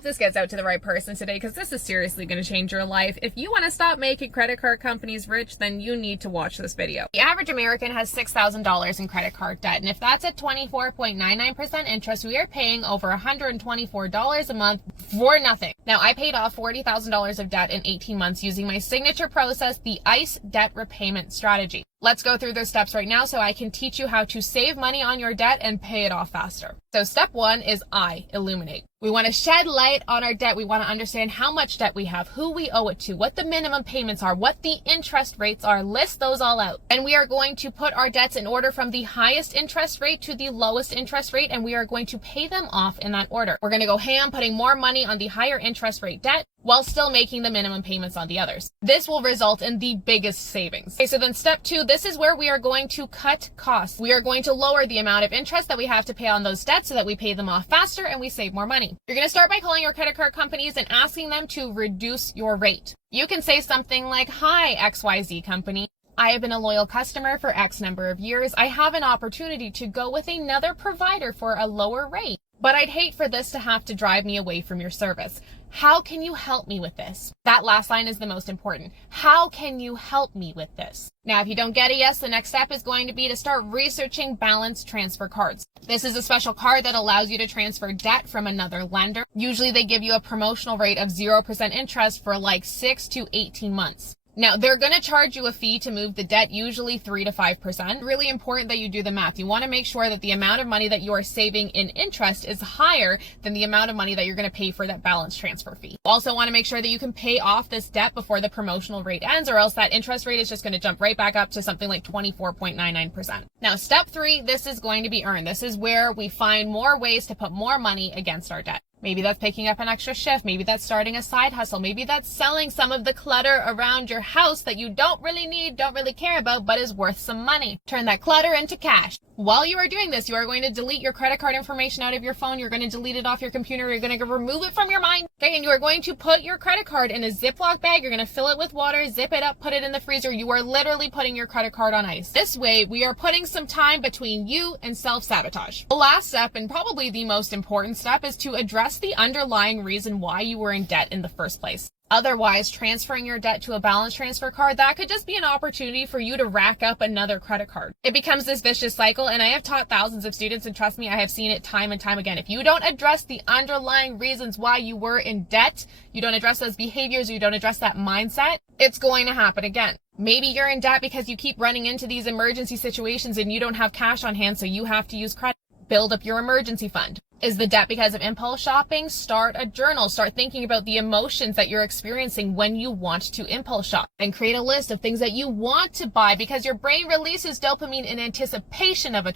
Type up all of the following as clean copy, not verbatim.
Hope this gets out to the right person today, because this is seriously going to change your life. If you want to stop making credit card companies rich, then you need to watch this video. The average American has $6,000 in credit card debt, and if that's at 24.99% interest, we are paying over $124 a month for nothing. Now, I paid off $40,000 of debt in 18 months using my signature process, the ICE Debt Repayment Strategy. Let's go through those steps right now so I can teach you how to save money on your debt and pay it off faster. So step one is Illuminate. We want to shed light on our debt. We want to understand how much debt we have, who we owe it to, what the minimum payments are, what the interest rates are. List those all out. And we are going to put our debts in order from the highest interest rate to the lowest interest rate, and we are going to pay them off in that order. We're going to go ham, putting more money on the higher interest rate debt while still making the minimum payments on the others. This will result in the biggest savings. Okay, so then step two, this is where we are going to cut costs. We are going to lower the amount of interest that we have to pay on those debts so that we pay them off faster and we save more money. You're going to start by calling your credit card companies and asking them to reduce your rate. You can say something like, "Hi, XYZ company. I have been a loyal customer for X number of years. I have an opportunity to go with another provider for a lower rate, but I'd hate for this to have to drive me away from your service. How can you help me with this?" That last line is the most important. How can you help me with this? Now, if you don't get a yes, the next step is going to be to start researching balance transfer cards. This is a special card that allows you to transfer debt from another lender. Usually they give you a promotional rate of 0% interest for like 6 to 18 months. Now, they're going to charge you a fee to move the debt, usually 3 to 5%. Really important that you do the math. You want to make sure that the amount of money that you are saving in interest is higher than the amount of money that you're going to pay for that balance transfer fee. You also want to make sure that you can pay off this debt before the promotional rate ends, or else that interest rate is just going to jump right back up to something like 24.99%. Now, step three, this is going to be earned. This is where we find more ways to put more money against our debt. Maybe that's picking up an extra shift. Maybe that's starting a side hustle. Maybe that's selling some of the clutter around your house that you don't really need, don't really care about, but is worth some money. Turn that clutter into cash. While you are doing this, you are going to delete your credit card information out of your phone. You're going to delete it off your computer. You're going to remove it from your mind. Okay, and you are going to put your credit card in a Ziploc bag. You're going to fill it with water, zip it up, put it in the freezer. You are literally putting your credit card on ice. This way, we are putting some time between you and self-sabotage. The last step, and probably the most important step, is to address the underlying reason why you were in debt in the first place. Otherwise, transferring your debt to a balance transfer card, that could just be an opportunity for you to rack up another credit card. It becomes this vicious cycle, and I have taught thousands of students, and trust me, I have seen it time and time again. If you don't address the underlying reasons why you were in debt, you don't address those behaviors, you don't address that mindset, it's going to happen again. Maybe you're in debt because you keep running into these emergency situations and you don't have cash on hand, so you have to use credit. Build up your emergency fund. Is the debt because of impulse shopping? Start a journal. Start thinking about the emotions that you're experiencing when you want to impulse shop. And create a list of things that you want to buy, because your brain releases dopamine in anticipation of a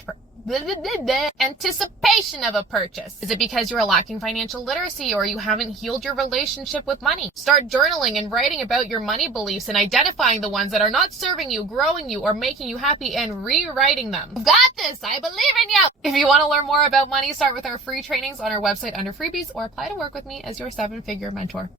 purchase. Is it because you're lacking financial literacy, or you haven't healed your relationship with money? Start journaling and writing about your money beliefs and identifying the ones that are not serving you, growing you, or making you happy, and rewriting them. You've got this. I believe in you. If you want to learn more about money, start with our free trainings on our website under freebies, or apply to work with me as your 7-figure mentor.